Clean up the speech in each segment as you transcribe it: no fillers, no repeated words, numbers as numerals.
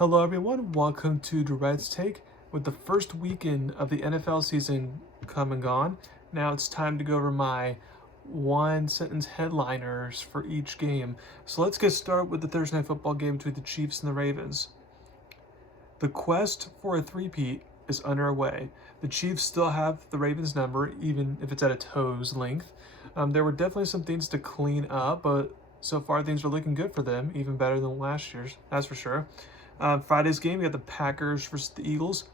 Hello everyone, welcome to Durrett's Take. With the first weekend of the NFL season come and gone, now it's time to go over my one sentence headliners for each game. So let's get started with the Thursday Night Football game between the Chiefs and the Ravens. The quest for a three-peat is underway. The Chiefs still have the Ravens number, even if it's at a toe's length. There were definitely some things to clean up, but so far things are looking good for them, even better than last year's, that's for sure. Friday's game, we got the Packers versus the Eagles.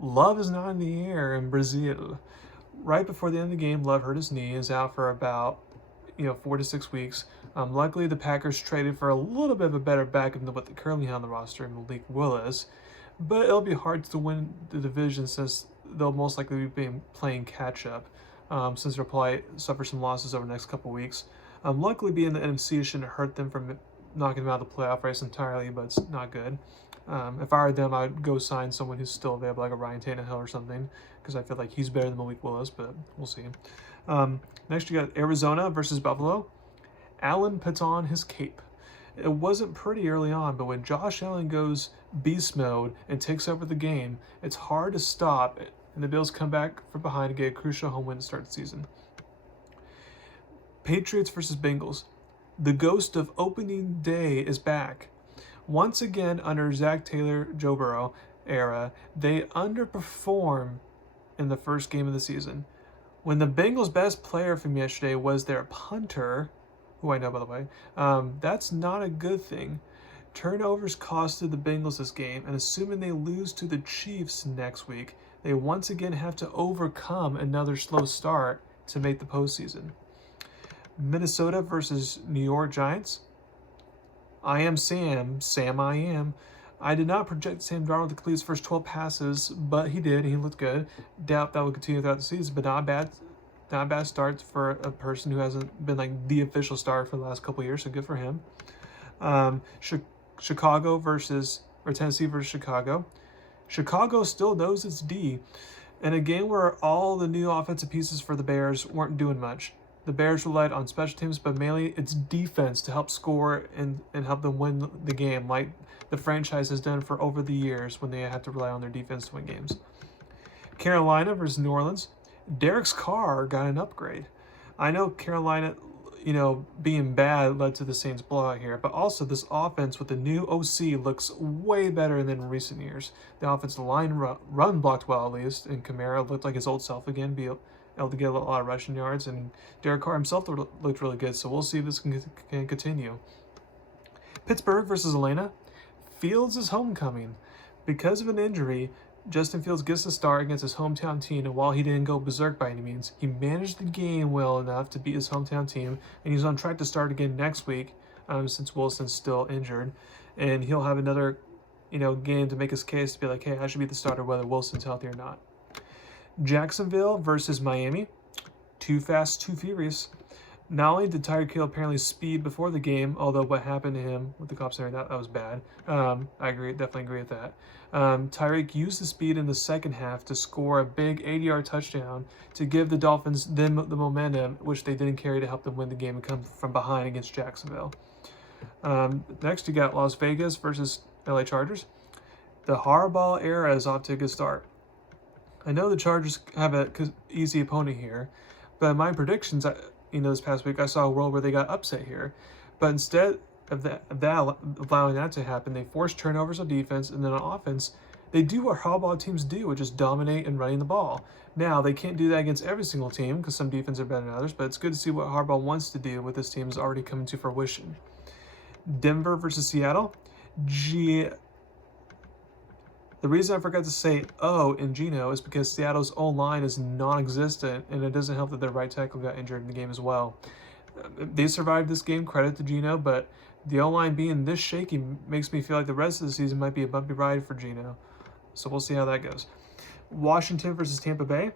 Love is not in the air in Brazil. Right before the end of the game, Love hurt his knee, is out for about 4 to 6 weeks. Luckily, the Packers traded for a little bit of a better backup than what they currently have on the roster in Malik Willis, but it'll be hard to win the division since they'll most likely be playing catch up, since they'll probably suffer some losses over the next couple weeks. Luckily, being the NFC shouldn't hurt them from knocking them out of the playoff race entirely, but it's not good. If I were them, I'd go sign someone who's still available, like a Ryan Tannehill or something, because I feel like he's better than Malik Willis, but we'll see. Next, you got Arizona versus Buffalo. Allen puts on his cape. It wasn't pretty early on, but when Josh Allen goes beast mode and takes over the game, it's hard to stop, and the Bills come back from behind to get a crucial home win to start the season. Patriots versus Bengals. The ghost of opening day is back. Once again, under Zach Taylor, Joe Burrow era, they underperform in the first game of the season. When the Bengals' best player from yesterday was their punter, who I know by the way, that's not a good thing. Turnovers costed the Bengals this game, and assuming they lose to the Chiefs next week, they once again have to overcome another slow start to make the postseason. Minnesota versus New York Giants. I am Sam I am. I did not project Sam Darnold to complete his first 12 passes, but he did. He looked good. Doubt that will continue throughout the season, but not a bad start for a person who hasn't been like the official star for the last couple of years, so good for him. Chicago versus Tennessee versus Chicago. Chicago still knows its D. In a game where all the new offensive pieces for the Bears weren't doing much, the Bears relied on special teams, but mainly its defense to help score and help them win the game, like the franchise has done for over the years when they had to rely on their defense to win games. Carolina versus New Orleans. Derek's Carr got an upgrade. I know Carolina, being bad led to the Saints blowout here, but also this offense with the new OC looks way better than in recent years. The offensive line run blocked well, at least, and Kamara looked like his old self again, able to get a lot of rushing yards, and Derek Carr himself looked really good, so we'll see if this can continue. Pittsburgh versus Atlanta. Fields' is homecoming. Because of an injury, Justin Fields gets the start against his hometown team, and while he didn't go berserk by any means, he managed the game well enough to beat his hometown team, and he's on track to start again next week, since Wilson's still injured, and he'll have another, game to make his case to be like, hey, I should be the starter whether Wilson's healthy or not. Jacksonville versus Miami. Too fast, too furious. Not only did Tyreek Hill apparently speed before the game, although what happened to him with the cops and everything, that was bad. I definitely agree with that. Tyreek used the speed in the second half to score a big 80-yard touchdown to give the Dolphins the momentum, which they didn't carry to help them win the game and come from behind against Jacksonville. Next, you got Las Vegas versus LA Chargers. The Harbaugh era is off to a good start. I know the Chargers have an easy opponent here, but in my predictions, this past week, I saw a world where they got upset here. But instead of allowing that to happen, they forced turnovers on defense, and then on offense, they do what Harbaugh teams do, which is dominate and running the ball. Now, they can't do that against every single team because some defenses are better than others, but it's good to see what Harbaugh wants to do with this team is already coming to fruition. Denver versus Seattle. The reason I forgot to say in Geno is because Seattle's O-line is non-existent, and it doesn't help that their right tackle got injured in the game as well. They survived this game, credit to Geno, but the O-line being this shaky makes me feel like the rest of the season might be a bumpy ride for Geno. So we'll see how that goes. Washington versus Tampa Bay.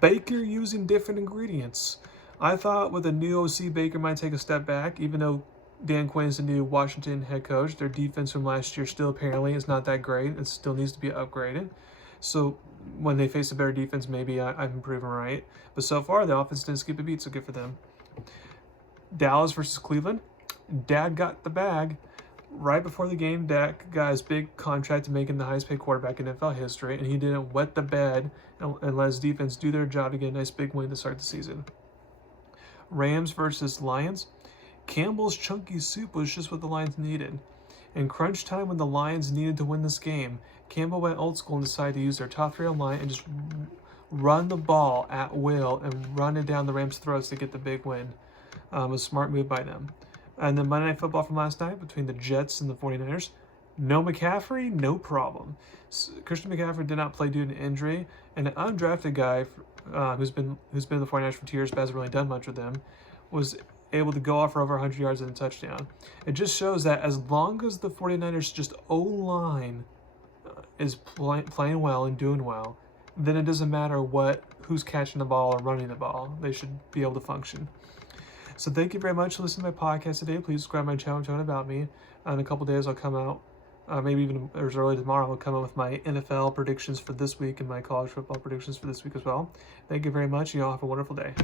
Baker using different ingredients. I thought with a new OC, Baker might take a step back, even though Dan Quinn is the new Washington head coach. Their defense from last year still apparently is not that great. It still needs to be upgraded. So when they face a better defense, maybe I'm proven right. But so far, the offense didn't skip a beat, so good for them. Dallas versus Cleveland. Dad got the bag. Right before the game, Dak got his big contract to make him the highest paid quarterback in NFL history, and he didn't wet the bed and let his defense do their job to get a nice big win to start the season. Rams versus Lions. Campbell's chunky soup was just what the Lions needed. In crunch time, when the Lions needed to win this game, Campbell went old school and decided to use their top 3 line and just run the ball at will and run it down the Rams' throats to get the big win. A smart move by them. And then Monday Night Football from last night between the Jets and the 49ers. No McCaffrey, no problem. Christian McCaffrey did not play due to an injury, and an undrafted guy who's been in the 49ers for 2 years but hasn't really done much with them was able to go off for over 100 yards and a touchdown. It just shows that as long as the 49ers just O-line is playing well and doing well, then it doesn't matter who's catching the ball or running the ball. They should be able to function. So thank you very much for listening to my podcast today. Please subscribe to my channel to learn about me. In a couple days, I'll come out, maybe even as early tomorrow, I'll come out with my NFL predictions for this week and my college football predictions for this week as well. Thank you very much, and y'all have a wonderful day.